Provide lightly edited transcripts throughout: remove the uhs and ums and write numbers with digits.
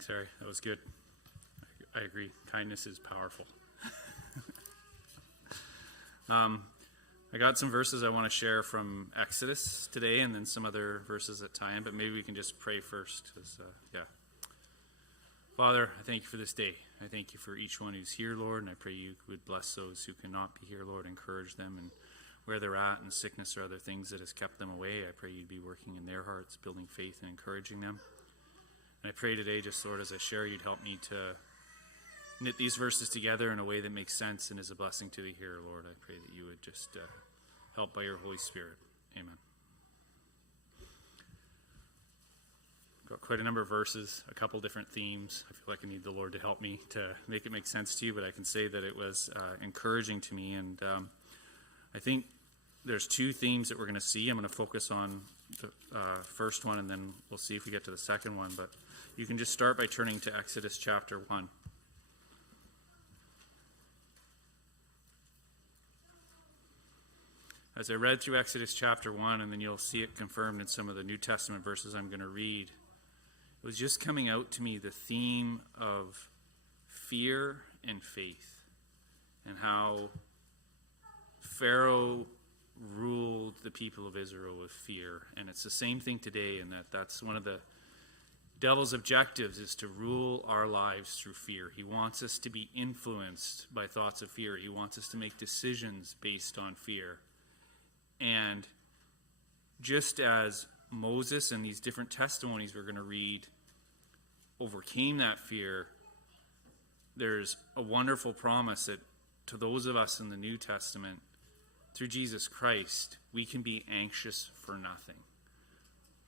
Thanks, Harry. That was good. I agree. Kindness is powerful. I got some verses I want to share from Exodus today, and then some other verses that tie in, but maybe we can just pray first. Father, I thank you for this day. I thank you for each one who's here, Lord, and I pray you would bless those who cannot be here, Lord. Encourage them and where they're at in sickness or other things that has kept them away. I pray you'd be working in their hearts, building faith and encouraging them. And I pray today, just Lord, as I share, you'd help me to knit these verses together in a way that makes sense and is a blessing to the hearer, Lord. I pray that you would just help by your Holy Spirit. Amen. Got quite a number of verses, a couple different themes. I feel like I need the Lord to help me to make it make sense to you, but I can say that it was encouraging to me. And I think there's two themes that we're going to see. I'm going to focus on the first one, and then we'll see if we get to the second one. But you can just start by turning to Exodus chapter 1. As I read through Exodus chapter 1, and then you'll see it confirmed in some of the New Testament verses I'm going to read, it was just coming out to me the theme of fear and faith, and how Pharaoh ruled the people of Israel with fear. And it's the same thing today, in that that's one of the devil's objectives, is to rule our lives through fear. He wants us to be influenced by thoughts of fear. He wants us to make decisions based on fear. And just as Moses and these different testimonies we're going to read overcame that fear, there's a wonderful promise that to those of us in the New Testament, through Jesus Christ, we can be anxious for nothing.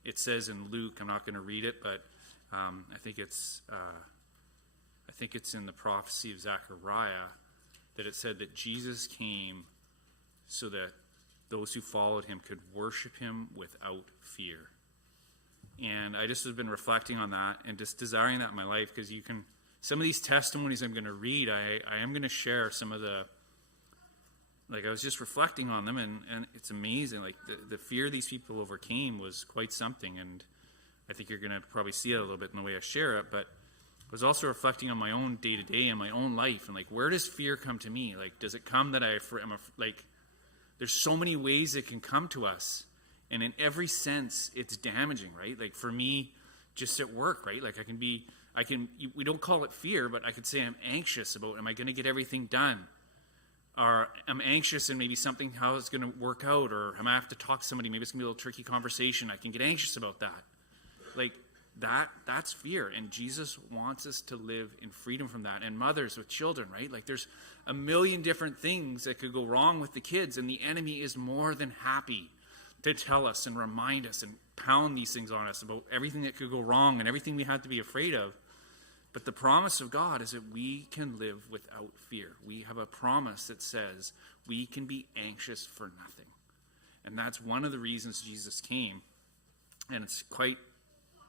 It says in Luke, I'm not going to read it, but I think it's in the prophecy of Zechariah that it said that Jesus came so that those who followed him could worship him without fear. And I just have been reflecting on that and just desiring that in my life, because some of these testimonies I'm going to read, I am going to share some of the, I was just reflecting on them, and it's amazing. The fear these people overcame was quite something, and I think you're going to probably see it a little bit in the way I share it, but I was also reflecting on my own day-to-day and my own life, and where does fear come to me? Does it come that there's so many ways it can come to us, and in every sense, it's damaging, right? For me, just at work, right? We don't call it fear, but I could say I'm anxious about, am I going to get everything done? Or I'm anxious and maybe how it's going to work out, or I'm going to have to talk to somebody, maybe it's going to be a little tricky conversation. I can get anxious about that. That's fear, and Jesus wants us to live in freedom from that. And mothers with children, right? There's a million different things that could go wrong with the kids, and the enemy is more than happy to tell us and remind us and pound these things on us about everything that could go wrong and everything we had to be afraid of. But the promise of God is that we can live without fear. We have a promise that says we can be anxious for nothing. And that's one of the reasons Jesus came. And it's quite,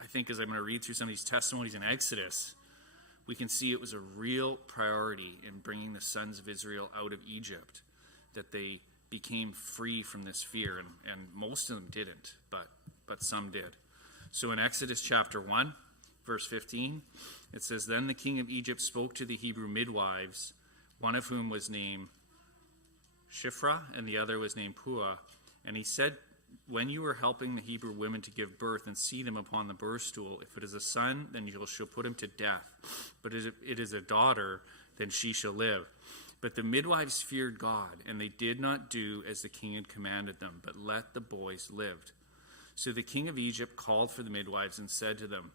I think, as I'm going to read through some of these testimonies in Exodus, we can see it was a real priority in bringing the sons of Israel out of Egypt, that they became free from this fear. And most of them didn't, but some did. So in Exodus chapter 1, verse 15, it says, "Then the king of Egypt spoke to the Hebrew midwives, one of whom was named Shiphrah, and the other was named Puah. And he said, when you are helping the Hebrew women to give birth and see them upon the birth stool, if it is a son, then you shall put him to death. But if it is a daughter, then she shall live. But the midwives feared God, and they did not do as the king had commanded them, but let the boys live. So the king of Egypt called for the midwives and said to them,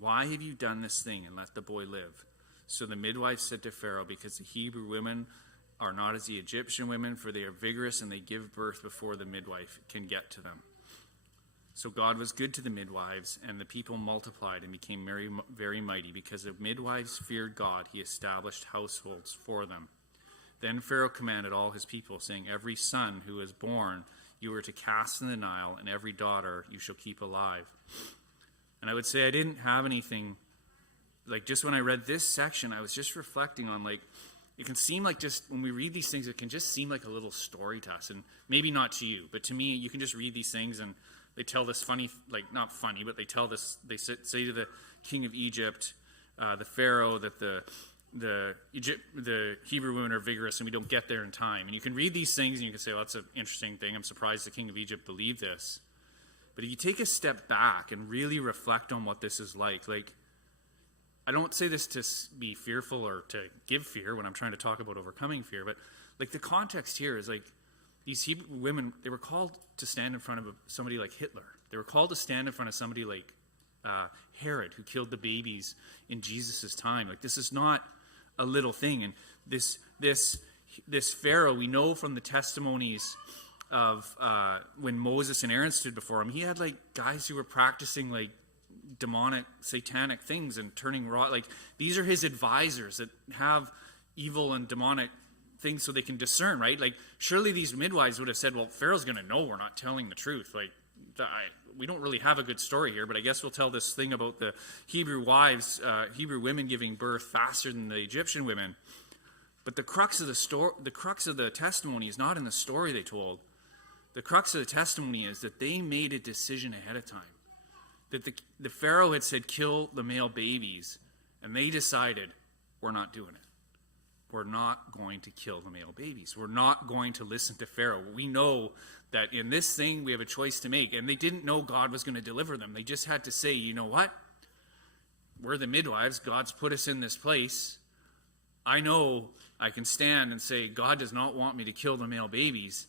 why have you done this thing and let the boy live? So the midwives said to Pharaoh, because the Hebrew women are not as the Egyptian women, for they are vigorous and they give birth before the midwife can get to them. So God was good to the midwives, and the people multiplied and became very, very mighty. Because the midwives feared God, he established households for them. Then Pharaoh commanded all his people, saying, every son who is born you are to cast in the Nile, and every daughter you shall keep alive. And I would say I didn't have anything, just when I read this section, I was just reflecting on, it can seem like, just when we read these things, it can just seem like a little story to us. And maybe not to you, but to me, you can just read these things and they tell this funny, not funny, but they tell this, they say to the king of Egypt, the Pharaoh, that the Hebrew women are vigorous and we don't get there in time. And you can read these things and you can say, well, that's an interesting thing. I'm surprised the king of Egypt believed this. But if you take a step back and really reflect on what this is like, I don't say this to be fearful or to give fear when I'm trying to talk about overcoming fear, but the context here is these Hebrew women, they were called to stand in front of somebody like Hitler. They were called to stand in front of somebody like Herod, who killed the babies in Jesus' time. This is not a little thing. And this Pharaoh, we know from the testimonies of when Moses and Aaron stood before him, he had guys who were practicing demonic, satanic things and turning raw. These are his advisors that have evil and demonic things so they can discern, right? Surely these midwives would have said, well, Pharaoh's going to know we're not telling the truth. We don't really have a good story here, but I guess we'll tell this thing about the Hebrew wives, Hebrew women giving birth faster than the Egyptian women. But the crux of the testimony is not in the story they told. The crux of the testimony is that they made a decision ahead of time. That the Pharaoh had said, kill the male babies, and they decided, we're not doing it. We're not going to kill the male babies. We're not going to listen to Pharaoh. We know that in this thing we have a choice to make. And they didn't know God was going to deliver them. They just had to say, you know what? We're the midwives. God's put us in this place. I know I can stand and say, God does not want me to kill the male babies.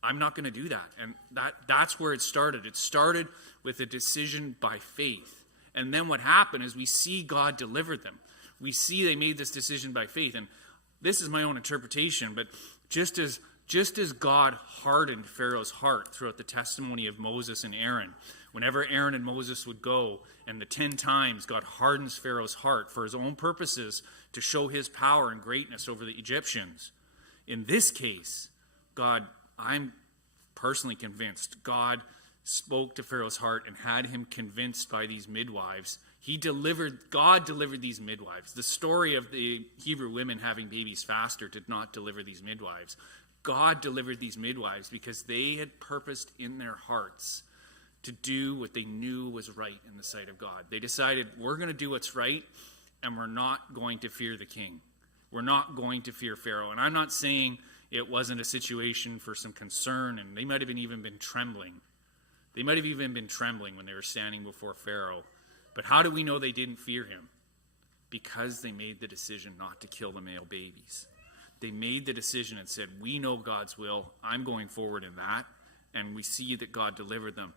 I'm not going to do that. And that's where it started. It started with a decision by faith. And then what happened is we see God deliver them. We see they made this decision by faith. And this is my own interpretation, but just as God hardened Pharaoh's heart throughout the testimony of Moses and Aaron, whenever Aaron and Moses would go, and the 10 times God hardens Pharaoh's heart for his own purposes to show his power and greatness over the Egyptians. In this case, I'm personally convinced, God spoke to Pharaoh's heart and had him convinced by these midwives. God delivered these midwives. The story of the Hebrew women having babies faster did not deliver these midwives. God delivered these midwives because they had purposed in their hearts to do what they knew was right in the sight of God. They decided, we're going to do what's right, and we're not going to fear the king. We're not going to fear Pharaoh. And I'm not saying it wasn't a situation for some concern, and they might have even been trembling. They might have even been trembling when they were standing before Pharaoh. But how do we know they didn't fear him? Because they made the decision not to kill the male babies. They made the decision and said, we know God's will. I'm going forward in that. And we see that God delivered them.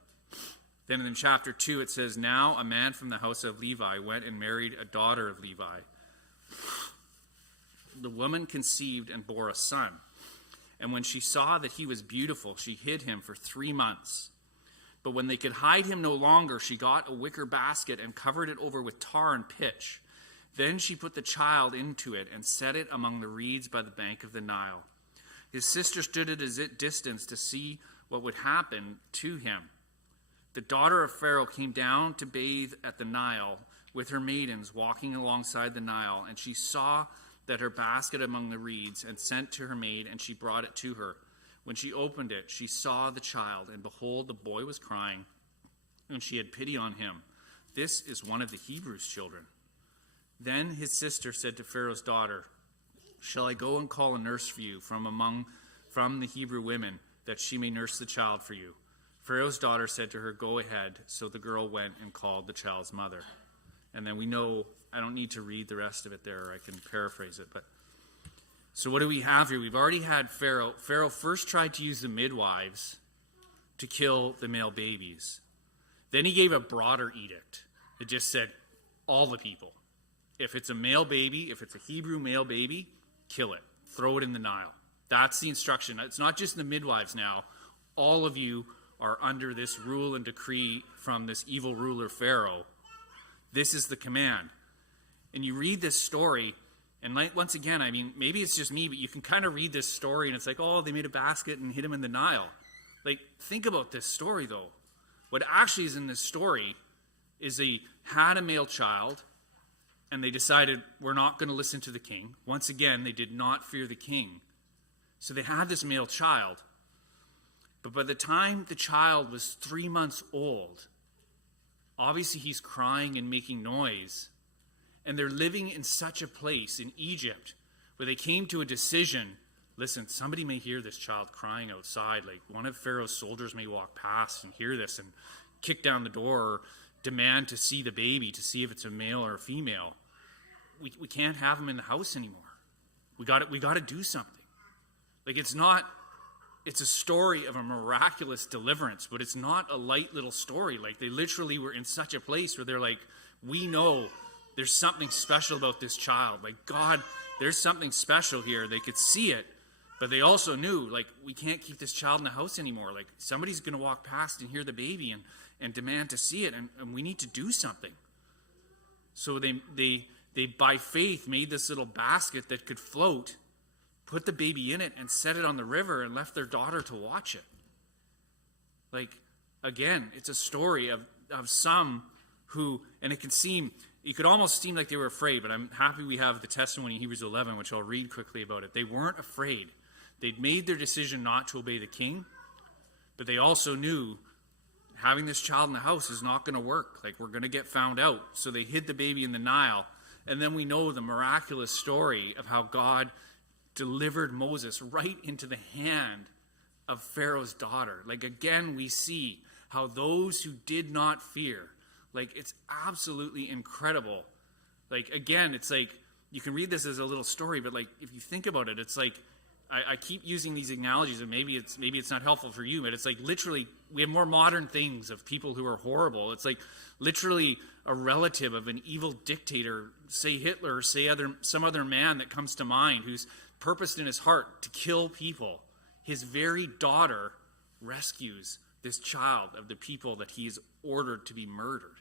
Then in chapter 2 it says, now a man from the house of Levi went and married a daughter of Levi. The woman conceived and bore a son. And when she saw that he was beautiful, she hid him for 3 months. But when they could hide him no longer, she got a wicker basket and covered it over with tar and pitch. Then she put the child into it and set it among the reeds by the bank of the Nile. His sister stood at a distance to see what would happen to him. The daughter of Pharaoh came down to bathe at the Nile with her maidens walking alongside the Nile, and she saw that her basket among the reeds, and sent to her maid, and she brought it to her. When she opened it, she saw the child, and behold, the boy was crying, and she had pity on him. This is one of the Hebrews' children. Then his sister said to Pharaoh's daughter, shall I go and call a nurse for you from the Hebrew women, that she may nurse the child for you? Pharaoh's daughter said to her, go ahead. So the girl went and called the child's mother. And then we know, I don't need to read the rest of it there, or I can paraphrase it, but so what do we have here? We've already had Pharaoh. Pharaoh first tried to use the midwives to kill the male babies. Then he gave a broader edict. It just said, all the people. If it's a male baby, if it's a Hebrew male baby, kill it. Throw it in the Nile. That's the instruction. It's not just the midwives now. All of you are under this rule and decree from this evil ruler Pharaoh. This is the command. And you read this story, and once again, I mean, maybe it's just me, but you can kind of read this story, and it's like, oh, they made a basket and hid him in the Nile. Think about this story, though. What actually is in this story is they had a male child, and they decided, we're not going to listen to the king. Once again, they did not fear the king. So they had this male child. But by the time the child was 3 months old, obviously he's crying and making noise. And they're living in such a place in Egypt where they came to a decision. Listen, somebody may hear this child crying outside. Like, one of Pharaoh's soldiers may walk past and hear this and kick down the door or demand to see the baby, to see if it's a male or a female. We can't have him in the house anymore. We got to do something. Like, it's a story of a miraculous deliverance, but it's not a light little story. Like, they literally were in such a place where they're like, we know there's something special about this child. Like, God, there's something special here. They could see it, but they also knew, like, we can't keep this child in the house anymore. Like, somebody's going to walk past and hear the baby and demand to see it, and we need to do something. So they by faith made this little basket that could float, put the baby in it, and set it on the river, and left their daughter to watch it. Like, again, it's a story of some who, and it could almost seem like they were afraid, but I'm happy we have the testimony in Hebrews 11, which I'll read quickly about it. They weren't afraid. They'd made their decision not to obey the king, but they also knew having this child in the house is not going to work. Like, we're going to get found out. So they hid the baby in the Nile. And then we know the miraculous story of how God delivered Moses right into the hand of Pharaoh's daughter. Like, again, we see how those who did not fear, like, it's absolutely incredible. Like, again, it's like, you can read this as a little story, but, like, if you think about it, it's like, I keep using these analogies, and maybe it's not helpful for you, but it's like, literally, we have more modern things of people who are horrible. It's like literally a relative of an evil dictator, say Hitler, or say some other man that comes to mind, who's purposed in his heart to kill people. His very daughter rescues this child of the people that he's ordered to be murdered.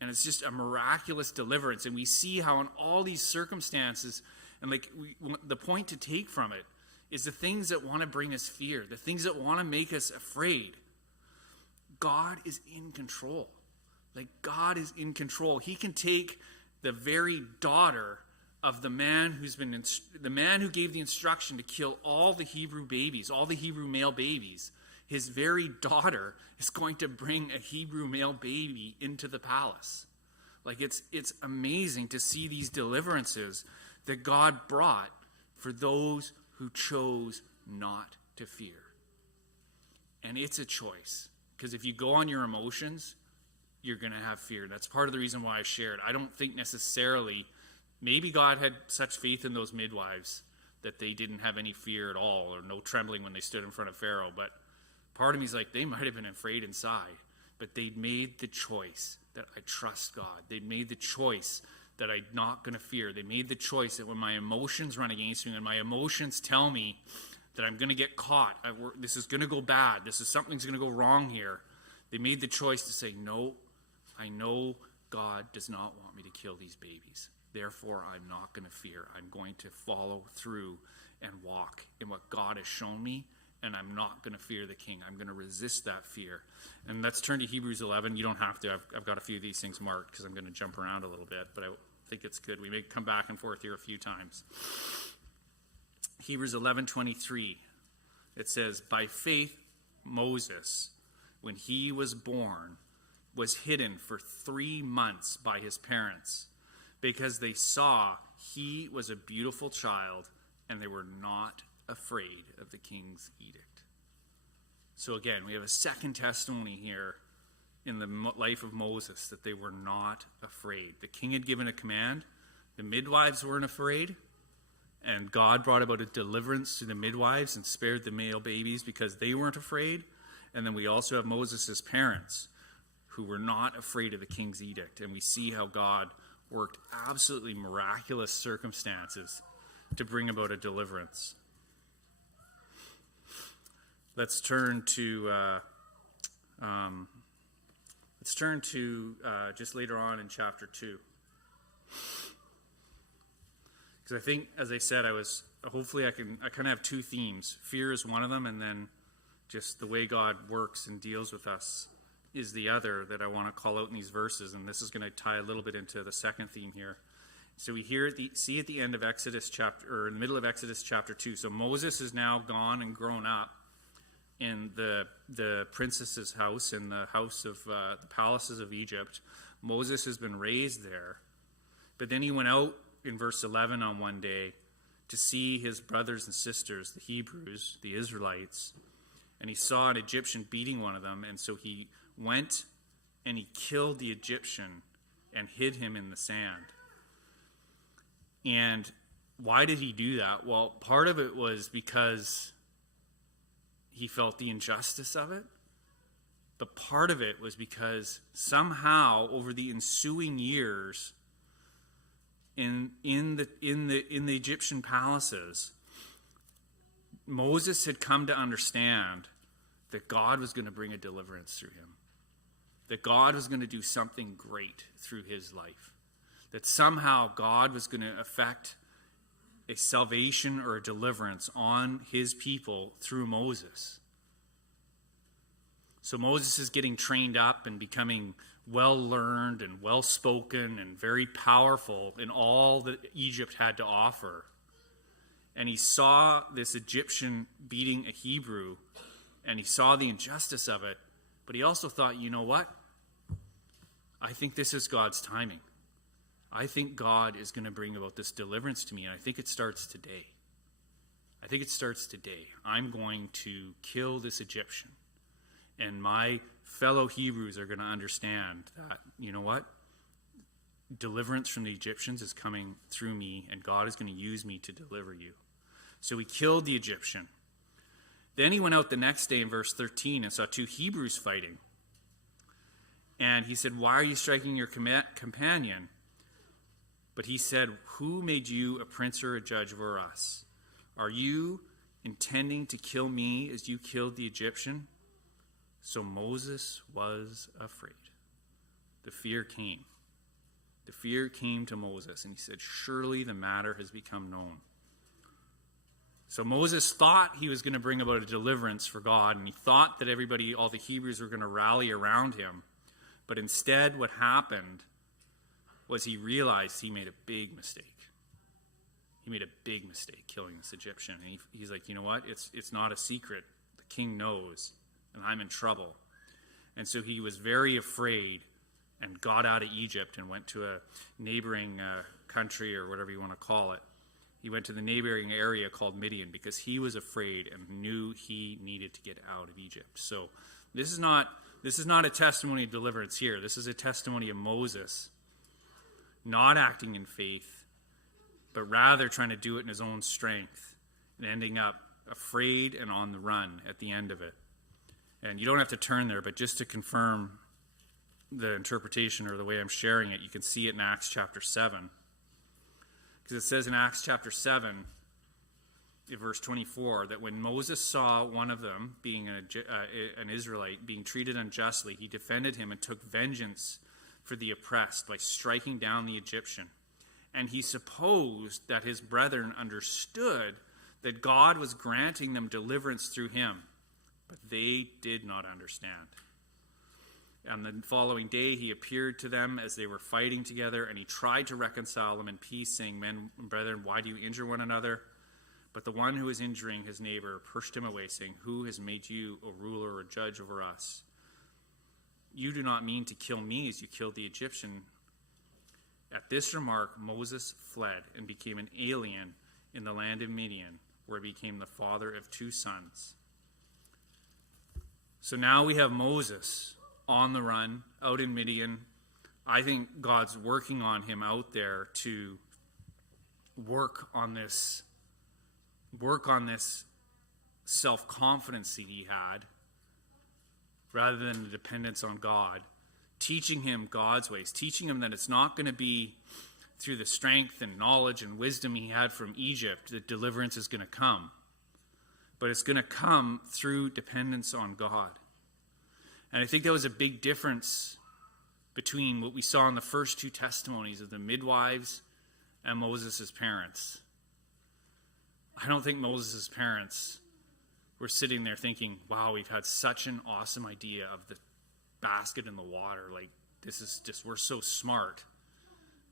And it's just a miraculous deliverance. And we see how in all these circumstances, and like the point to take from it is the things that want to bring us fear, the things that want to make us afraid. God is in control. Like, God is in control. He can take the very daughter of the man who gave the instruction to kill all the Hebrew babies, all the Hebrew male babies. His very daughter is going to bring a Hebrew male baby into the palace. Like, it's amazing to see these deliverances that God brought for those who chose not to fear. And it's a choice. Because if you go on your emotions, you're going to have fear. That's part of the reason why I shared. I don't think necessarily, maybe God had such faith in those midwives that they didn't have any fear at all, or no trembling when they stood in front of Pharaoh. But part of me is like, they might have been afraid inside. But they'd made the choice that I trust God. They'd made the choice that I'm not going to fear. They made the choice that when my emotions run against me, when my emotions tell me that I'm going to get caught, this is going to go bad, something's going to go wrong here, they made the choice to say, no, I know God does not want me to kill these babies. Therefore, I'm not going to fear. I'm going to follow through and walk in what God has shown me, and I'm not going to fear the king. I'm going to resist that fear. And let's turn to Hebrews 11. You don't have to. I've got a few of these things marked because I'm going to jump around a little bit, but I think it's good. We may come back and forth here a few times. Hebrews 11:23. It says, by faith, Moses, when he was born, was hidden for 3 months by his parents because they saw he was a beautiful child and they were not afraid of the king's edict. So again, we have a second testimony here in the life of Moses that they were not afraid. The king had given a command. The midwives weren't afraid. And God brought about a deliverance to the midwives and spared the male babies because they weren't afraid. And then we also have Moses' parents who were not afraid of the king's edict. And we see how God worked absolutely miraculous circumstances to bring about a deliverance. Let's turn to just later on in chapter 2. Because I think, as I said, hopefully I kind of have two themes. Fear is one of them, and then just the way God works and deals with us is the other that I want to call out in these verses. And this is going to tie a little bit into the second theme here. So we see at the end of Exodus in the middle of Exodus chapter 2. So Moses is now gone and grown up in the princess's house, in the house of the palaces of Egypt. Moses has been raised there. But then he went out in verse 11 on one day to see his brothers and sisters, the Hebrews, the Israelites, and he saw an Egyptian beating one of them, and so he went and he killed the Egyptian and hid him in the sand. And why did he do that? Well, part of it was because he felt the injustice of it, but part of it was because somehow over the ensuing years in the Egyptian palaces, Moses had come to understand that God was going to bring a deliverance through him, that God was going to do something great through his life, that somehow God was going to effect a salvation or a deliverance on his people through Moses. So Moses is getting trained up and becoming well-learned and well-spoken and very powerful in all that Egypt had to offer. And he saw this Egyptian beating a Hebrew, and he saw the injustice of it, but he also thought, you know what? I think this is God's timing. I think God is going to bring about this deliverance to me, and I think it starts today. I'm going to kill this Egyptian, and my fellow Hebrews are going to understand that, you know what? Deliverance from the Egyptians is coming through me, and God is going to use me to deliver you. So he killed the Egyptian. Then he went out the next day in verse 13 and saw two Hebrews fighting. And he said, "Why are you striking your companion?" But he said, "Who made you a prince or a judge over us? Are you intending to kill me as you killed the Egyptian?" So Moses was afraid. The fear came. The fear came to Moses, and he said, "Surely the matter has become known." So Moses thought he was going to bring about a deliverance for God, and he thought that everybody, all the Hebrews, were going to rally around him. But instead, what happened was he realized he made a big mistake. He made a big mistake killing this Egyptian. And he's like, you know what? It's not a secret. The king knows, and I'm in trouble. And so he was very afraid and got out of Egypt and went to a neighboring country, or whatever you want to call it. He went to the neighboring area called Midian because he was afraid and knew he needed to get out of Egypt. So this is not a testimony of deliverance here. This is a testimony of Moses not acting in faith, but rather trying to do it in his own strength and ending up afraid and on the run at the end of it. And you don't have to turn there, but just to confirm the interpretation or the way I'm sharing it, you can see it in Acts chapter 7. Because it says in Acts chapter 7, in verse 24, that when Moses saw one of them, being an Israelite, being treated unjustly, he defended him and took vengeance for the oppressed by striking down the Egyptian. And he supposed that his brethren understood that God was granting them deliverance through him, but they did not understand. And the following day he appeared to them as they were fighting together, and he tried to reconcile them in peace, saying, "Men and brethren, why do you injure one another?" But the one who was injuring his neighbor pushed him away, saying, "Who has made you a ruler or a judge over us? You do not mean to kill me as you killed the Egyptian." At this remark, Moses fled and became an alien in the land of Midian, where he became the father of 2 sons. So now we have Moses on the run, out in Midian. I think God's working on him out there to work on this self-confidence that he had, rather than the dependence on God, teaching him God's ways, teaching him that it's not going to be through the strength and knowledge and wisdom he had from Egypt that deliverance is going to come, but it's going to come through dependence on God. And I think that was a big difference between what we saw in the first 2 testimonies of the midwives and Moses' parents. I don't think Moses' parents were sitting there thinking, wow, we've had such an awesome idea of the basket in the water. Like, this is just, we're so smart.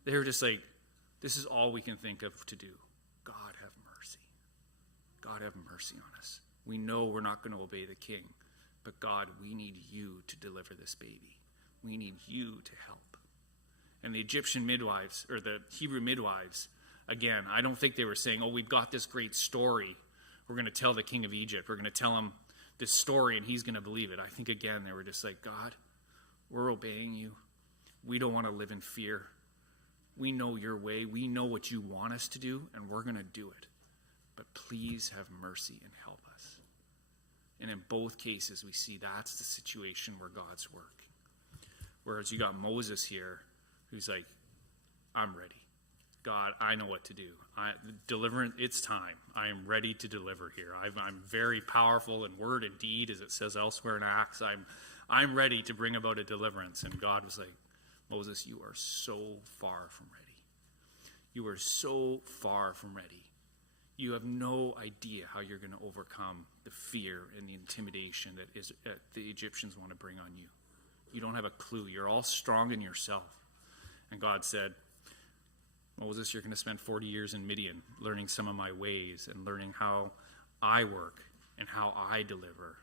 They were just like, this is all we can think of to do. God have mercy. God have mercy on us. We know we're not going to obey the king. But God, we need you to deliver this baby. We need you to help. And the Egyptian midwives, or the Hebrew midwives, again, I don't think they were saying, oh, we've got this great story. We're going to tell the king of Egypt. We're going to tell him this story and he's going to believe it. I think, again, they were just like, God, we're obeying you. We don't want to live in fear. We know your way. We know what you want us to do, and we're going to do it. But please have mercy and help us. And in both cases, we see that's the situation where God's working. Whereas you got Moses here, who's like, I'm ready. God, I know what to do. Deliverance, it's time. I am ready to deliver here. I'm very powerful in word and deed, as it says elsewhere in Acts. I'm ready to bring about a deliverance. And God was like, Moses, you are so far from ready. You are so far from ready. You have no idea how you're going to overcome the fear and the intimidation that the Egyptians want to bring on you. You don't have a clue. You're all strong in yourself. And God said, Moses, you're going to spend 40 years in Midian learning some of my ways and learning how I work and how I deliver.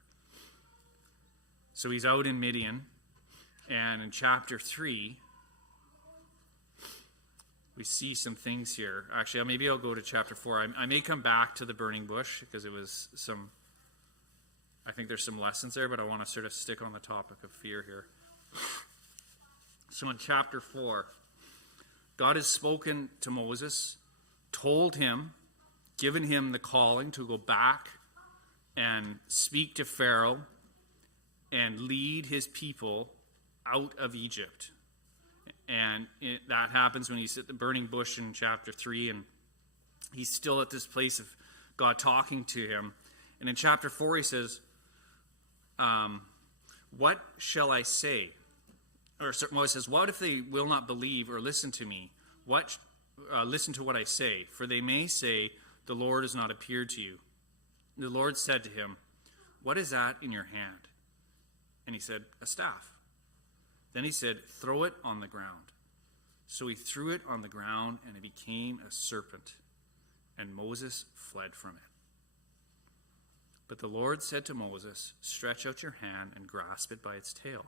So he's out in Midian, and in chapter 3, we see some things here. Actually, maybe I'll go to chapter 4. I may come back to the burning bush because I think there's some lessons there, but I want to sort of stick on the topic of fear here. So in chapter 4, God has spoken to Moses, told him, given him the calling to go back and speak to Pharaoh and lead his people out of Egypt. And that happens when he's at the burning bush in chapter 3, and he's still at this place of God talking to him. And in chapter 4, he says, what shall I say? He says, what if they will not believe or listen to me? Listen to what I say, for they may say, the Lord has not appeared to you. The Lord said to him, what is that in your hand? And he said, a staff. Then he said, throw it on the ground. So he threw it on the ground, and it became a serpent, and Moses fled from it. But the Lord said to Moses, stretch out your hand and grasp it by its tail.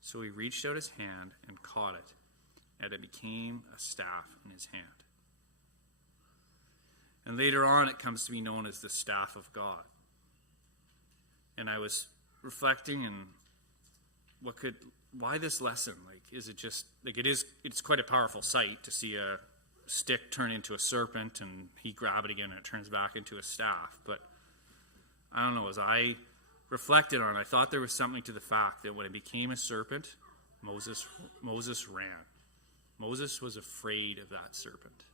So he reached out his hand and caught it, and it became a staff in his hand. And later on, it comes to be known as the staff of God. And I was reflecting and why this lesson? Is it just, it's quite a powerful sight to see a stick turn into a serpent and he grab it again and it turns back into a staff. But I don't know, as I reflected on it, I thought there was something to the fact that when it became a serpent, Moses ran. Moses was afraid of that serpent.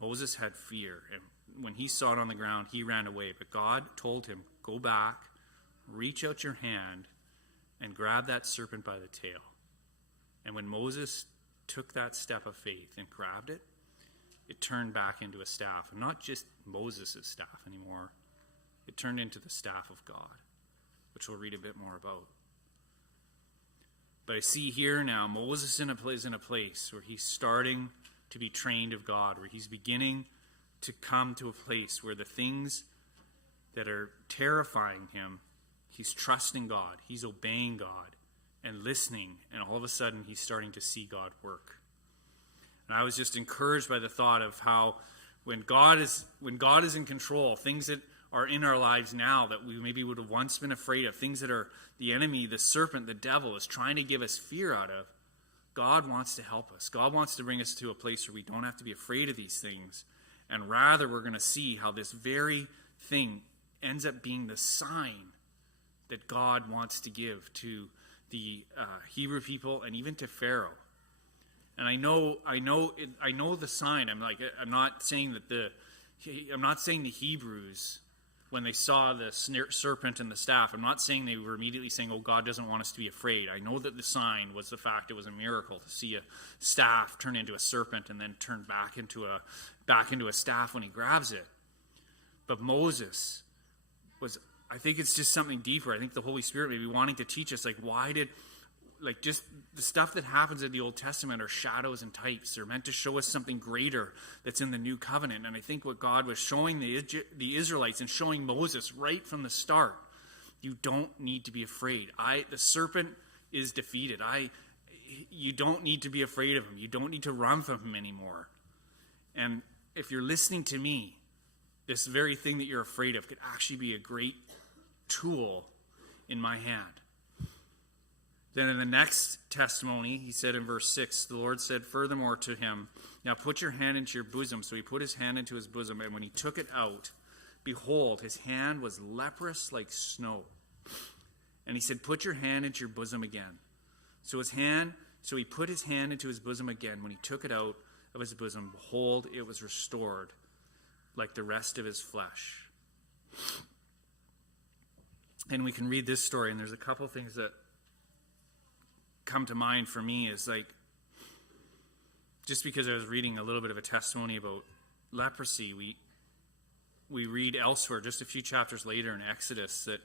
Moses had fear, and when he saw it on the ground, he ran away. But God told him, go back, reach out your hand, and grab that serpent by the tail. And when Moses took that step of faith and grabbed it, it turned back into a staff. And not just Moses' staff anymore. It turned into the staff of God, which we'll read a bit more about. But I see here now Moses is in a place where he's starting to be trained of God, where he's beginning to come to a place where the things that are terrifying him, he's trusting God, he's obeying God, and listening, and all of a sudden he's starting to see God work. And I was just encouraged by the thought of how when God is in control, things that are in our lives now that we maybe would have once been afraid of, things that are the enemy, the serpent, the devil is trying to give us fear out of, God wants to help us. God wants to bring us to a place where we don't have to be afraid of these things, and rather we're going to see how this very thing ends up being the sign that God wants to give to the Hebrew people and even to Pharaoh. And I know the sign. I'm not saying the Hebrews, when they saw the serpent and the staff, I'm not saying they were immediately saying, oh, God doesn't want us to be afraid. I know that the sign was the fact it was a miracle to see a staff turn into a serpent and then turn back into a staff when he grabs it. But Moses was, I think it's just something deeper. I think the Holy Spirit may be wanting to teach us, just the stuff that happens in the Old Testament are shadows and types. They're meant to show us something greater that's in the New Covenant. And I think what God was showing the Israelites and showing Moses right from the start, you don't need to be afraid. The serpent is defeated. you don't need to be afraid of him. You don't need to run from him anymore. And if you're listening to me, this very thing that you're afraid of could actually be a great tool in my hand. Then in the next testimony, he said in verse 6, the Lord said furthermore to him, now put your hand into your bosom. So he put his hand into his bosom, and when he took it out, behold, his hand was leprous like snow. And he said, put your hand into your bosom again. So he put his hand into his bosom again. When he took it out of his bosom, behold, it was restored like the rest of his flesh. And we can read this story, and there's a couple things that come to mind for me is like, just because I was reading a little bit of a testimony about leprosy, we read elsewhere, just a few chapters later in Exodus, that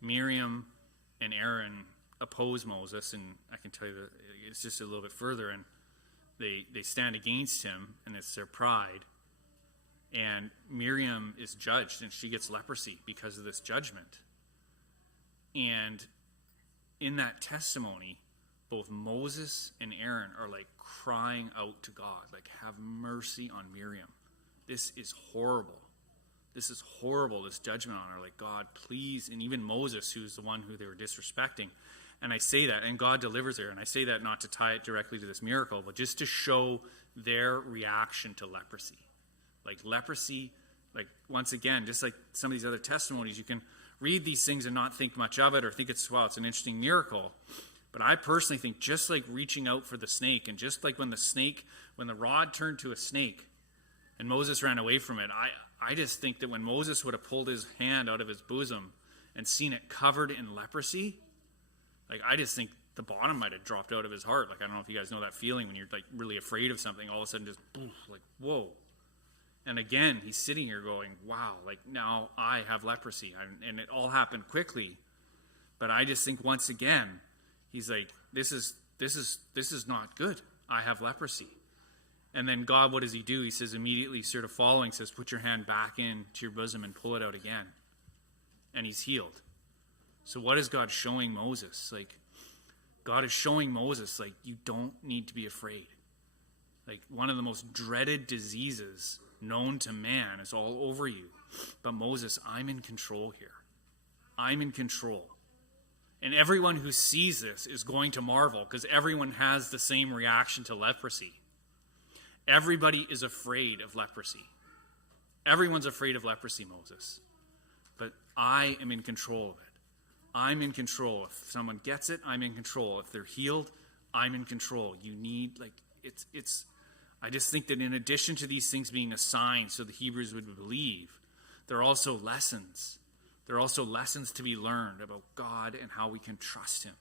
Miriam and Aaron oppose Moses, and I can tell you that it's just a little bit further, and they stand against him, and it's their pride. And Miriam is judged, and she gets leprosy because of this judgment. And in that testimony, both Moses and Aaron are like crying out to God, like, have mercy on Miriam. This is horrible. This is horrible, this judgment on her. Like, God, please. And even Moses, who's the one who they were disrespecting. And I say that, and God delivers her. And I say that not to tie it directly to this miracle, but just to show their reaction to leprosy. Like leprosy, like once again, just like some of these other testimonies, you can read these things and not think much of it or think it's an interesting miracle. But I personally think just like reaching out for the snake, and just like when the rod turned to a snake and Moses ran away from it, I just think that when Moses would have pulled his hand out of his bosom and seen it covered in leprosy, like I just think the bottom might have dropped out of his heart. Like, I don't know if you guys know that feeling when you're like really afraid of something, all of a sudden just poof, like, whoa. And again, he's sitting here going, wow, like now I have leprosy. And it all happened quickly. But I just think once again, he's like, this is not good. I have leprosy. And then God, what does he do? He says immediately, sort of following, says, put your hand back into your bosom and pull it out again. And he's healed. So what is God showing Moses? Like, God is showing Moses, like, you don't need to be afraid. Like, one of the most dreaded diseases known to man is all over you. But Moses, I'm in control here. I'm in control. And everyone who sees this is going to marvel, because everyone has the same reaction to leprosy. Everybody is afraid of leprosy. Everyone's afraid of leprosy, Moses. But I am in control of it. I'm in control. If someone gets it, I'm in control. If they're healed, I'm in control. You need, like, it's I just think that in addition to these things being a sign so the Hebrews would believe, there are also lessons. There are also lessons to be learned about God and how we can trust him.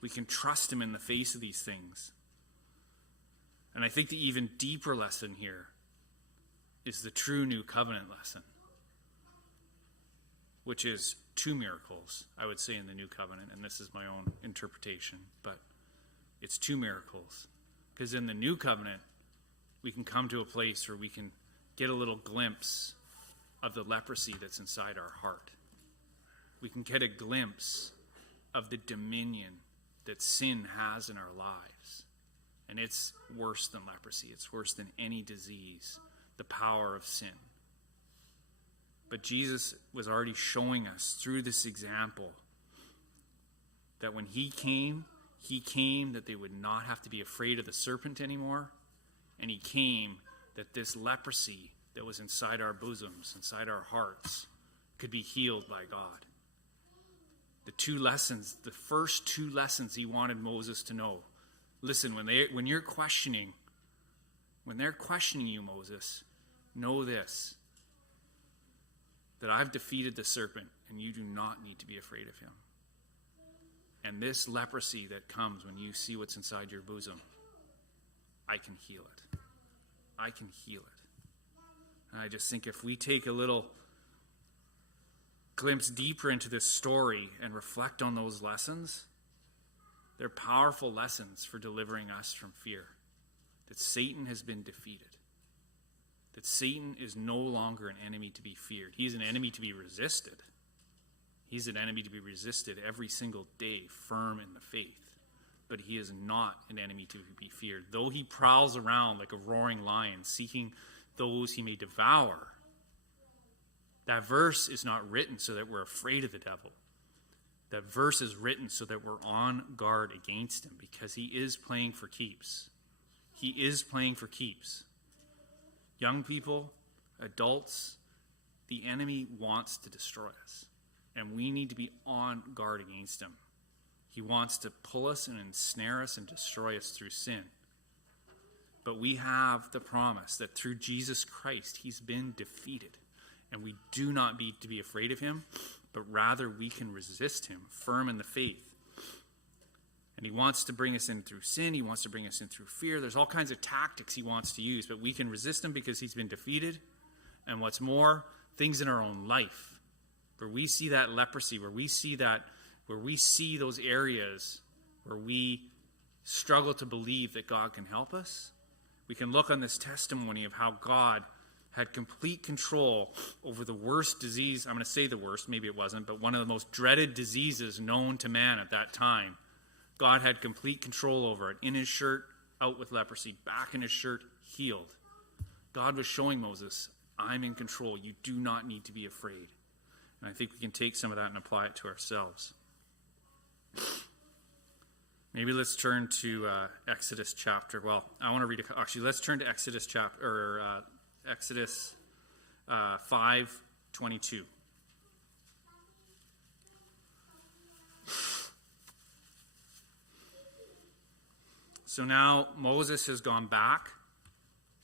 We can trust him in the face of these things. And I think the even deeper lesson here is the true new covenant lesson, which is two miracles, I would say, in the new covenant. And this is my own interpretation, but it's two miracles. Because in the new covenant, we can come to a place where we can get a little glimpse of the leprosy that's inside our heart. We can get a glimpse of the dominion that sin has in our lives. And it's worse than leprosy. It's worse than any disease, the power of sin. But Jesus was already showing us through this example that when he came that they would not have to be afraid of the serpent anymore. And he came that this leprosy that was inside our bosoms, inside our hearts, could be healed by God. The two lessons, the first two lessons he wanted Moses to know. Listen, when they're questioning you, Moses, know this, that I've defeated the serpent and you do not need to be afraid of him. And this leprosy that comes when you see what's inside your bosom, I can heal it. I can heal it. And I just think if we take a little glimpse deeper into this story and reflect on those lessons, they're powerful lessons for delivering us from fear. That Satan has been defeated. That Satan is no longer an enemy to be feared. He's an enemy to be resisted. He's an enemy to be resisted every single day, firm in the faith. but he is not an enemy to be feared. Though he prowls around like a roaring lion, seeking those he may devour. That verse is not written so that we're afraid of the devil. That verse is written so that we're on guard against him, because he is playing for keeps. He is playing for keeps. Young people, adults, the enemy wants to destroy us, and we need to be on guard against him. He wants to pull us and ensnare us and destroy us through sin. But we have the promise that through Jesus Christ, he's been defeated. And we do not need to be afraid of him, but rather we can resist him, firm in the faith. And he wants to bring us in through sin. He wants to bring us in through fear. There's all kinds of tactics he wants to use, but we can resist him because he's been defeated. And what's more, things in our own life, where we see that leprosy, where we see those areas where we struggle to believe that God can help us, we can look on this testimony of how God had complete control over the worst disease. I'm going to say the worst, maybe it wasn't, but one of the most dreaded diseases known to man at that time. God had complete control over it. In his shirt, out with leprosy. Back in his shirt, healed. God was showing Moses, I'm in control. You do not need to be afraid. And I think we can take some of that and apply it to ourselves. Maybe let's turn to Exodus chapter. Well, I want to read actually, let's turn to Exodus chapter, Exodus 5:22. So now Moses has gone back.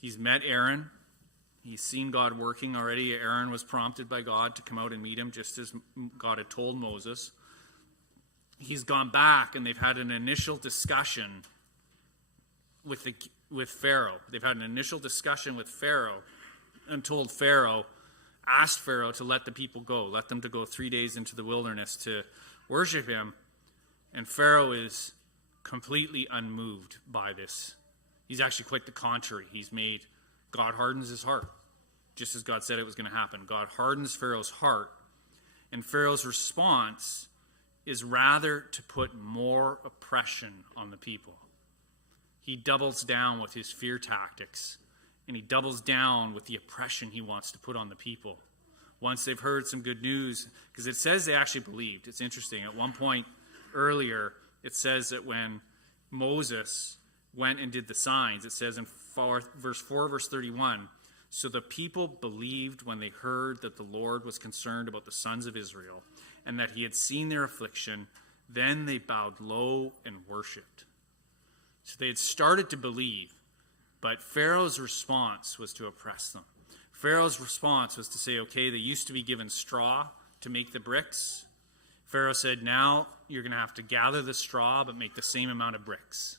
He's met Aaron. He's seen God working already. Aaron was prompted by God to come out and meet him, just as God had told Moses. He's gone back, and they've had an initial discussion with Pharaoh. They've had an initial discussion with Pharaoh and asked Pharaoh to let the people go, let them to go 3 days into the wilderness to worship him. And Pharaoh is completely unmoved by this. He's actually quite the contrary. God hardens his heart, just as God said it was going to happen. God hardens Pharaoh's heart, and Pharaoh's response is rather to put more oppression on the people. He doubles down with his fear tactics, and he doubles down with the oppression he wants to put on the people. Once they've heard some good news, because it says they actually believed. It's interesting. At one point earlier, it says that when Moses went and did the signs, it says in verse 4, verse 31, so the people believed when they heard that the Lord was concerned about the sons of Israel, and that he had seen their affliction. Then they bowed low and worshipped. So they had started to believe, but Pharaoh's response was to oppress them. Pharaoh's response was to say, okay, they used to be given straw to make the bricks. Pharaoh said, now you're going to have to gather the straw, but make the same amount of bricks.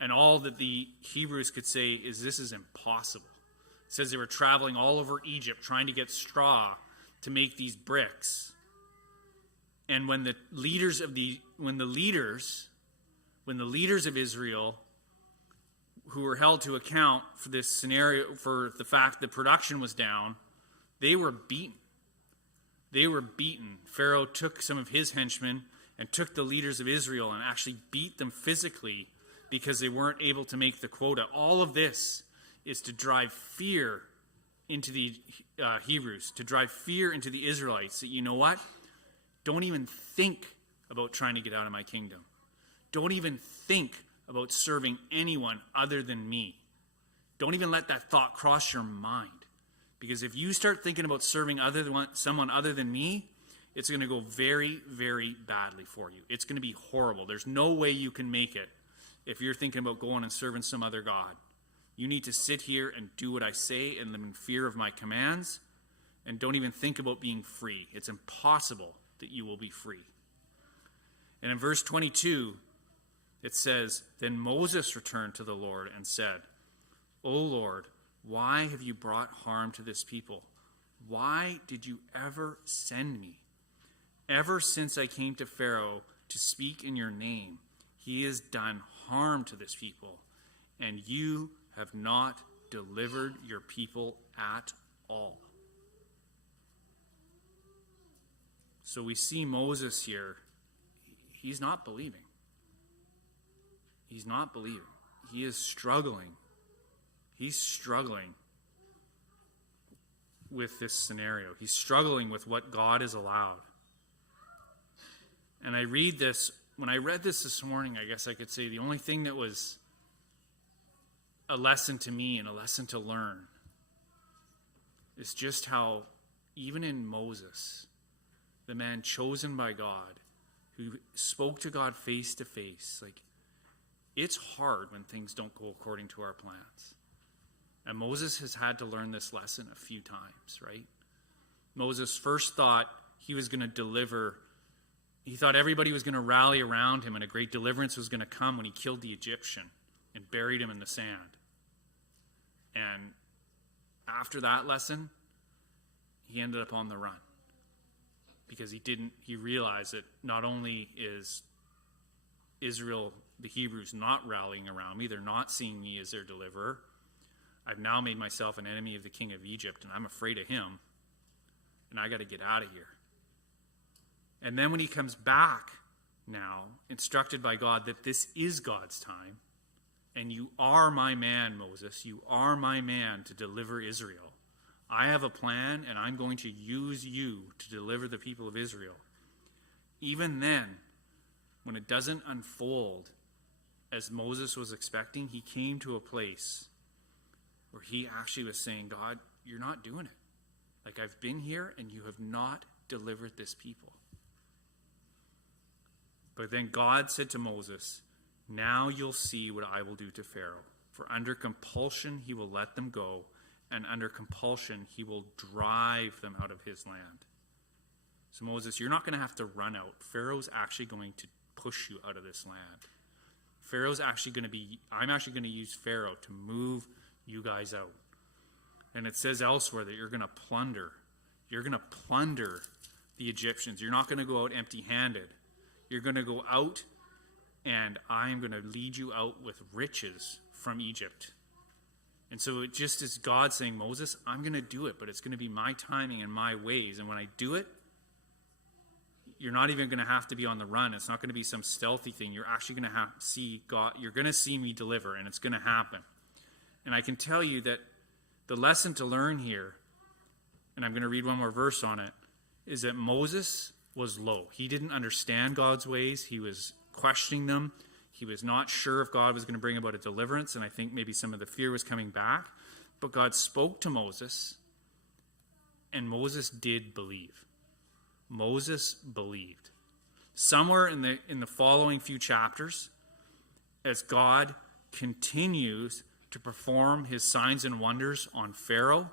And all that the Hebrews could say is, this is impossible. It says they were traveling all over Egypt trying to get straw to make these bricks. And when the leaders of Israel, who were held to account for this scenario, for the fact that production was down, they were beaten. They were beaten. Pharaoh took some of his henchmen and took the leaders of Israel and actually beat them physically because they weren't able to make the quota. All of this is to drive fear into the Hebrews, to drive fear into the Israelites, that you know what? Don't even think about trying to get out of my kingdom. Don't even think about serving anyone other than me. Don't even let that thought cross your mind. Because if you start thinking about serving someone other than me, it's going to go very, very badly for you. It's going to be horrible. There's no way you can make it if you're thinking about going and serving some other god. You need to sit here and do what I say and live in fear of my commands, and don't even think about being free. It's impossible that you will be free. And in verse 22, it says, then Moses returned to the Lord and said, O Lord, why have you brought harm to this people? Why did you ever send me? Ever since I came to Pharaoh to speak in your name, he has done harm to this people, and you have not delivered your people at all. So we see Moses here. He's not believing. he's not believing. He is struggling. He's struggling with this scenario. He's struggling with what God has allowed. And I read this, when I read this morning, I guess I could say the only thing that was a lesson to me and a lesson to learn is just how, even in Moses, the man chosen by God, who spoke to God face to face, like, it's hard when things don't go according to our plans. And Moses has had to learn this lesson a few times, right? Moses first thought he was going to deliver. He thought everybody was going to rally around him and a great deliverance was going to come when he killed the Egyptian and buried him in the sand. And after that lesson, he ended up on the run. Because he realized that not only is Israel, the Hebrews, not rallying around me, they're not seeing me as their deliverer. I've now made myself an enemy of the king of Egypt, and I'm afraid of him, and I got to get out of here. And then when he comes back now, instructed by God that this is God's time, and you are my man, Moses, you are my man to deliver Israel. I have a plan, and I'm going to use you to deliver the people of Israel. Even then, when it doesn't unfold as Moses was expecting, he came to a place where he actually was saying, God, you're not doing it. Like, I've been here and you have not delivered this people. But then God said to Moses, now you'll see what I will do to Pharaoh. For under compulsion he will let them go, and under compulsion he will drive them out of his land. So Moses, you're not going to have to run out. Pharaoh's actually going to push you out of this land. I'm actually going to use Pharaoh to move you guys out. And it says elsewhere that you're going to plunder. You're going to plunder the Egyptians. You're not going to go out empty-handed. You're going to go out, and I'm going to lead you out with riches from Egypt. And so it just is God saying, Moses, I'm going to do it, but it's going to be my timing and my ways. And when I do it, you're not even going to have to be on the run. It's not going to be some stealthy thing. You're actually going to see God. You're going to see me deliver, and it's going to happen. And I can tell you that the lesson to learn here, and I'm going to read one more verse on it, is that Moses was low. He didn't understand God's ways. He was questioning them. He was not sure if God was going to bring about a deliverance, and I think maybe some of the fear was coming back. But God spoke to Moses, and Moses did believe. Moses believed. Somewhere in the following few chapters, as God continues to perform his signs and wonders on Pharaoh,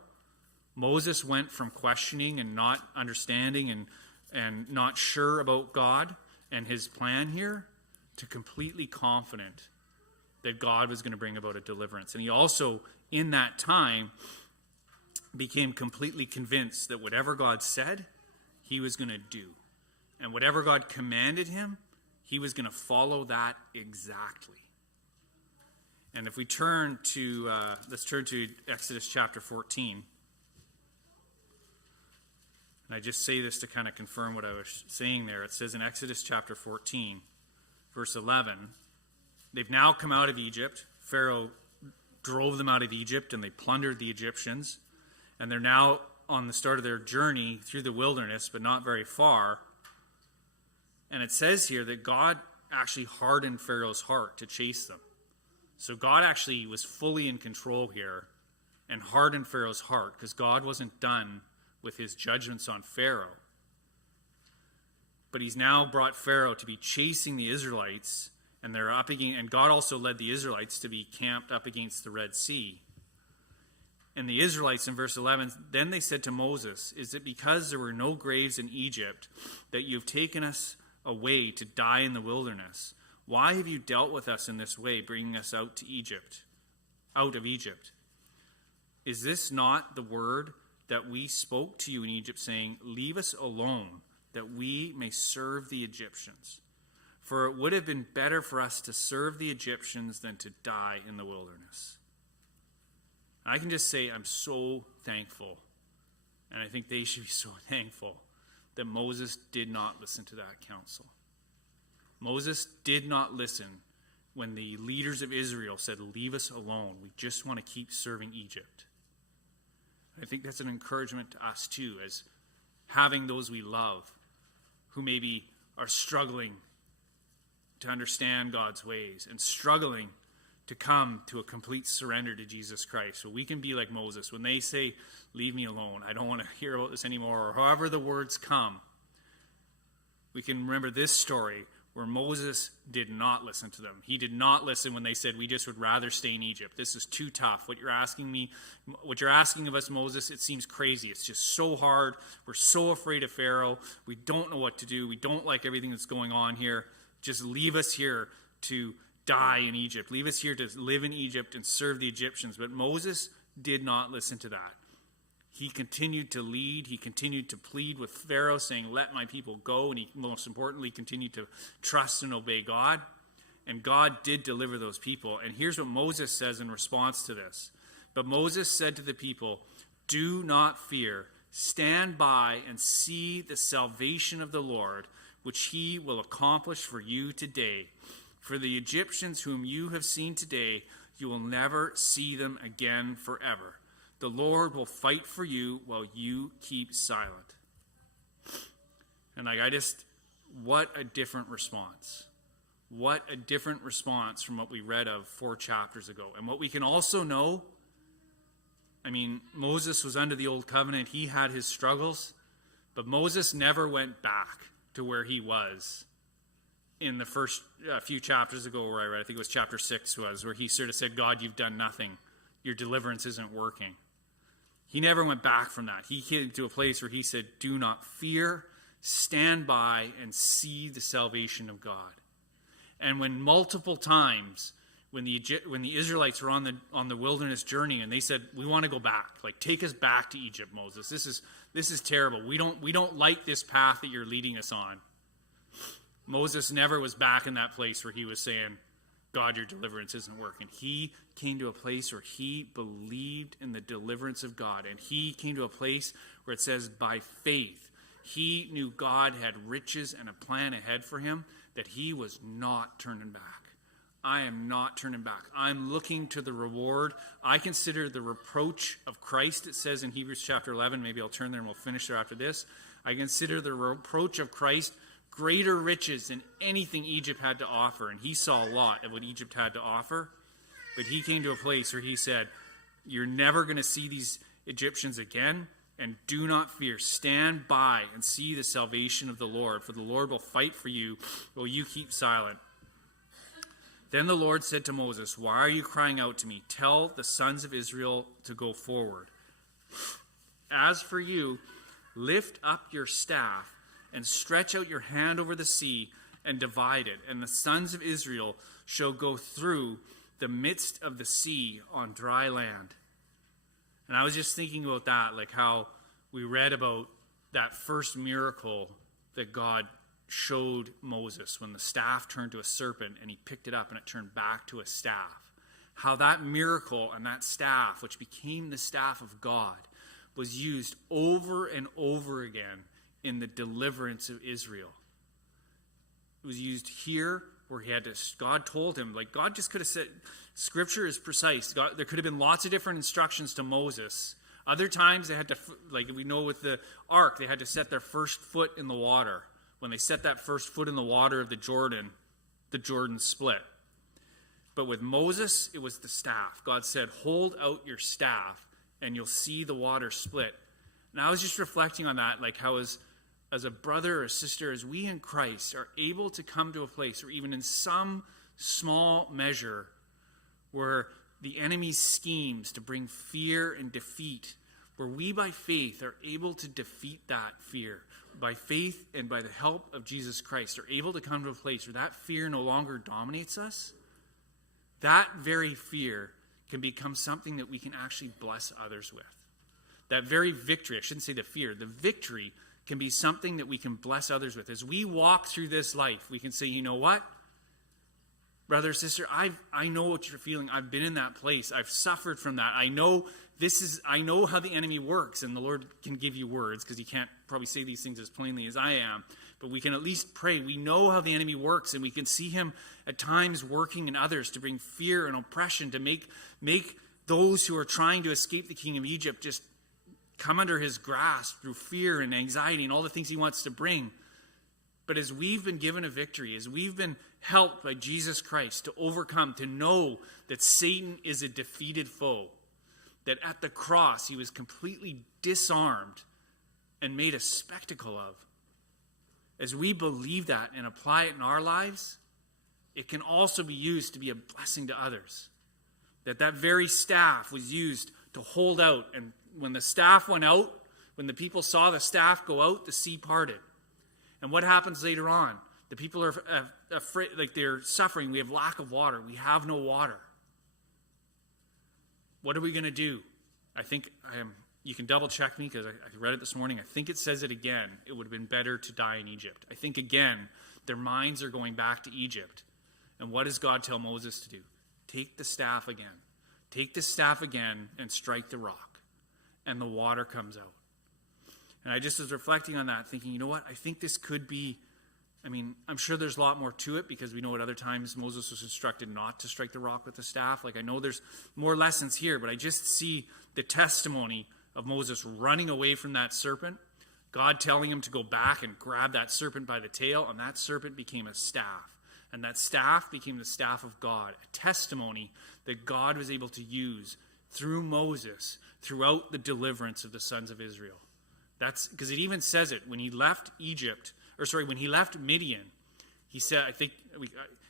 Moses went from questioning and not understanding and not sure about God and his plan here to completely confident that God was going to bring about a deliverance. And he also, in that time, became completely convinced that whatever God said, he was going to do. And whatever God commanded him, he was going to follow that exactly. And if we turn to, let's turn to Exodus chapter 14. And I just say this to kind of confirm what I was saying there. It says in Exodus chapter 14, verse 11, they've now come out of Egypt. Pharaoh drove them out of Egypt, and they plundered the Egyptians. And they're now on the start of their journey through the wilderness, but not very far. And it says here that God actually hardened Pharaoh's heart to chase them. So God actually was fully in control here and hardened Pharaoh's heart because God wasn't done with his judgments on Pharaoh. But he's now brought Pharaoh to be chasing the Israelites, and they're up against, and God also led the Israelites to be camped up against the Red Sea. And the Israelites in verse 11, then they said to Moses, is it because there were no graves in Egypt that you've taken us away to die in the wilderness? Why have you dealt with us in this way, bringing us out of Egypt? Is this not the word that we spoke to you in Egypt, saying, leave us alone, that we may serve the Egyptians? For it would have been better for us to serve the Egyptians than to die in the wilderness. And I can just say I'm so thankful, and I think they should be so thankful, that Moses did not listen to that counsel. Moses did not listen when the leaders of Israel said, leave us alone. We just want to keep serving Egypt. I think that's an encouragement to us too, as having those we love who maybe are struggling to understand God's ways and struggling to come to a complete surrender to Jesus Christ. So we can be like Moses. When they say, leave me alone, I don't want to hear about this anymore, or however the words come, we can remember this story where Moses did not listen to them. He did not listen when they said, we just would rather stay in Egypt. This is too tough. What you're asking of us, Moses, it seems crazy. It's just so hard. We're so afraid of Pharaoh. We don't know what to do. We don't like everything that's going on here. Just leave us here to die in Egypt. Leave us here to live in Egypt and serve the Egyptians. But Moses did not listen to that. He continued to lead. He continued to plead with Pharaoh, saying, let my people go. And he, most importantly, continued to trust and obey God. And God did deliver those people. And here's what Moses says in response to this. But Moses said to the people, do not fear. Stand by and see the salvation of the Lord, which he will accomplish for you today. For the Egyptians whom you have seen today, you will never see them again forever. The Lord will fight for you while you keep silent. And what a different response. What a different response from what we read of 4 chapters ago. And what we can also know, Moses was under the old covenant. He had his struggles, but Moses never went back to where he was in the first few chapters ago where I read. I think it was chapter 6 where he sort of said, God, you've done nothing. Your deliverance isn't working. He never went back from that. He came to a place where he said, do not fear, stand by and see the salvation of God. And when multiple times, when the Israelites were on the wilderness journey and they said, we want to go back, like take us back to Egypt, Moses. This is terrible. We don't like this path that you're leading us on. Moses never was back in that place where he was saying, God, your deliverance isn't working. He came to a place where he believed in the deliverance of God. And he came to a place where it says, by faith, he knew God had riches and a plan ahead for him, that he was not turning back. I am not turning back. I'm looking to the reward. I consider the reproach of Christ, it says in Hebrews chapter 11. Maybe I'll turn there and we'll finish there after this. I consider the reproach of Christ greater riches than anything Egypt had to offer. And he saw a lot of what Egypt had to offer. But he came to a place where he said, you're never going to see these Egyptians again. And do not fear. Stand by and see the salvation of the Lord. For the Lord will fight for you while you keep silent. Then the Lord said to Moses, why are you crying out to me? Tell the sons of Israel to go forward. As for you, lift up your staff and stretch out your hand over the sea and divide it. And the sons of Israel shall go through the midst of the sea on dry land. And I was just thinking about that, like how we read about that first miracle that God showed Moses when the staff turned to a serpent and he picked it up and it turned back to a staff. How that miracle and that staff, which became the staff of God, was used over and over again in the deliverance of Israel. It was used here where God told him, like God just could have said, Scripture is precise. There could have been lots of different instructions to Moses. Other times they had to, like we know with the ark, they had to set their first foot in the water. When they set that first foot in the water of the Jordan split. But with Moses, it was the staff. God said, hold out your staff and you'll see the water split. And I was just reflecting on that, like how as a brother or a sister, as we in Christ are able to come to a place where even in some small measure where the enemy's schemes to bring fear and defeat, where we by faith are able to defeat that fear. By faith and by the help of Jesus Christ are able to come to a place where that fear no longer dominates us. That very fear can become something that we can actually bless others with. That very victory, I shouldn't say the fear, the victory can be something that we can bless others with. As we walk through this life, we can say, you know what? Brother, sister, I know what you're feeling. I've been in that place. I've suffered from that. I know how the enemy works, and the Lord can give you words because he can't probably say these things as plainly as I am. but we can at least pray. We know how the enemy works, and we can see him at times working in others to bring fear and oppression, to make those who are trying to escape the king of Egypt just come under his grasp through fear and anxiety and all the things he wants to bring. But as we've been given a victory, as we've been helped by Jesus Christ to overcome, to know that Satan is a defeated foe, that at the cross he was completely disarmed and made a spectacle of, as we believe that and apply it in our lives, it can also be used to be a blessing to others. That very staff was used to hold out, and when the staff went out, when the people saw the staff go out, the sea parted. And what happens later on? The people are afraid, like they're suffering. We have lack of water. We have no water. What are we going to do? I think you can double check me because I read it this morning. I think it says it again. It would have been better to die in Egypt. I think again, their minds are going back to Egypt. And what does God tell Moses to do? Take the staff again. Take the staff again and strike the rock. And the water comes out. And I just was reflecting on that, thinking, you know what? I think this could be, I'm sure there's a lot more to it because we know at other times Moses was instructed not to strike the rock with the staff. Like, I know there's more lessons here, but I just see the testimony of Moses running away from that serpent, God telling him to go back and grab that serpent by the tail, and that serpent became a staff. And that staff became the staff of God, a testimony that God was able to use through Moses throughout the deliverance of the sons of Israel. That's because it even says it when he left when he left Midian. He said,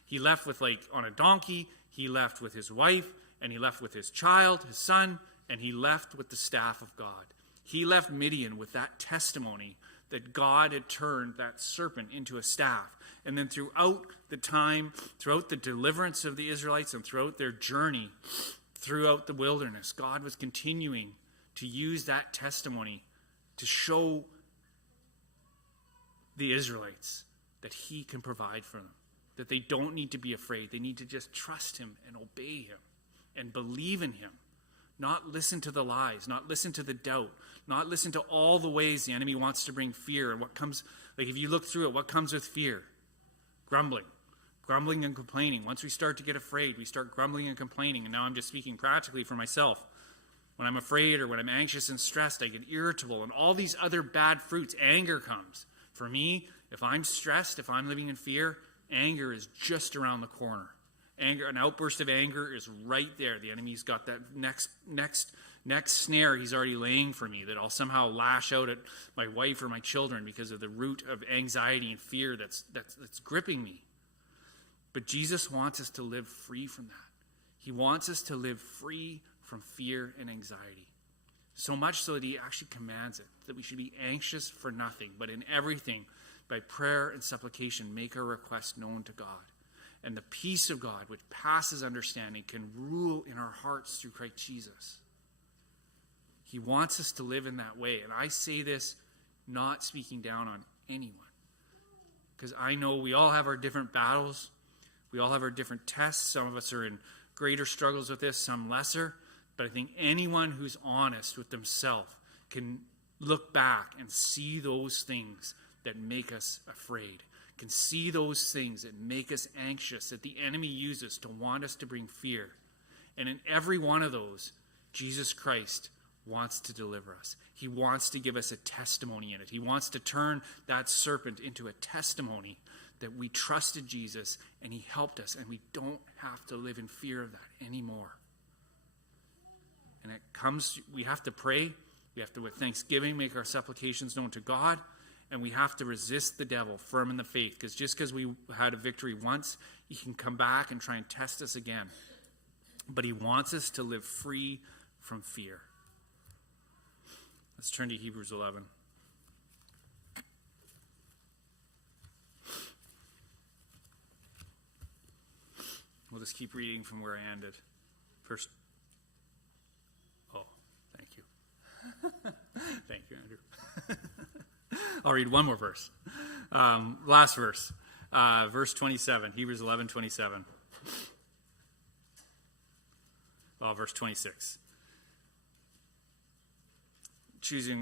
he left with on a donkey, he left with his wife, and he left with his child, his son, and he left with the staff of God. He left Midian with that testimony that God had turned that serpent into a staff. And then throughout the deliverance of the Israelites and throughout their journey, throughout the wilderness, God was continuing to use that testimony to show the Israelites that he can provide for them, that they don't need to be afraid. They need to just trust him and obey him and believe in him, not listen to the lies, not listen to the doubt, not listen to all the ways the enemy wants to bring fear. And what comes, if you look through it, what comes with fear? Grumbling and complaining. Once we start to get afraid, we start grumbling and complaining. And now I'm just speaking practically for myself. When I'm afraid or when I'm anxious and stressed, I get irritable and all these other bad fruits. Anger comes. For me, if I'm stressed, if I'm living in fear, anger is just around the corner. An outburst of anger is right there. The enemy's got that next snare he's already laying for me, that I'll somehow lash out at my wife or my children because of the root of anxiety and fear that's gripping me. But Jesus wants us to live free from that. He wants us to live free from fear and anxiety. So much so that he actually commands it, that we should be anxious for nothing, but in everything, by prayer and supplication, make our requests known to God. And the peace of God, which passes understanding, can rule in our hearts through Christ Jesus. He wants us to live in that way. And I say this not speaking down on anyone, because I know we all have our different battles. We all have our different tests. Some of us are in greater struggles with this, some lesser. But I think anyone who's honest with themselves can look back and see those things that make us afraid, can see those things that make us anxious, that the enemy uses to want us to bring fear. And in every one of those, Jesus Christ wants to deliver us. He wants to give us a testimony in it. He wants to turn that serpent into a testimony that we trusted Jesus and he helped us, and we don't have to live in fear of that anymore. And we have to pray. We have to, with thanksgiving, make our supplications known to God. And we have to resist the devil, firm in the faith. Because just because we had a victory once, he can come back and try and test us again. But he wants us to live free from fear. Let's turn to Hebrews 11. We'll just keep reading from where I ended. First. Oh, thank you. Thank you, Andrew. I'll read one more verse. Last verse. Verse 27. Hebrews 11:27. Well, verse 26.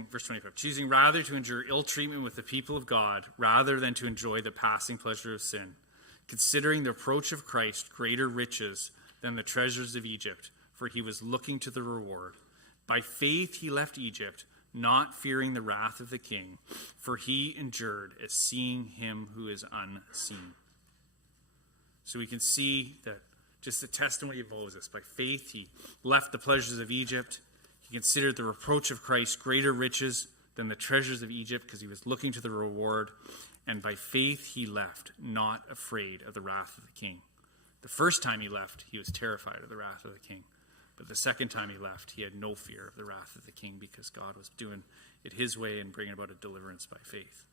verse 25, choosing rather to endure ill treatment with the people of God rather than to enjoy the passing pleasure of sin, considering the approach of Christ greater riches than the treasures of Egypt, for he was looking to the reward. By faith he left Egypt, not fearing the wrath of the king, for he endured as seeing him who is unseen. So we can see that just the testimony of Moses. By faith he left the pleasures of Egypt. He considered the reproach of Christ greater riches than the treasures of Egypt because he was looking to the reward. And by faith he left, not afraid of the wrath of the king. The first time he left, he was terrified of the wrath of the king. But the second time he left, he had no fear of the wrath of the king because God was doing it his way and bringing about a deliverance by faith.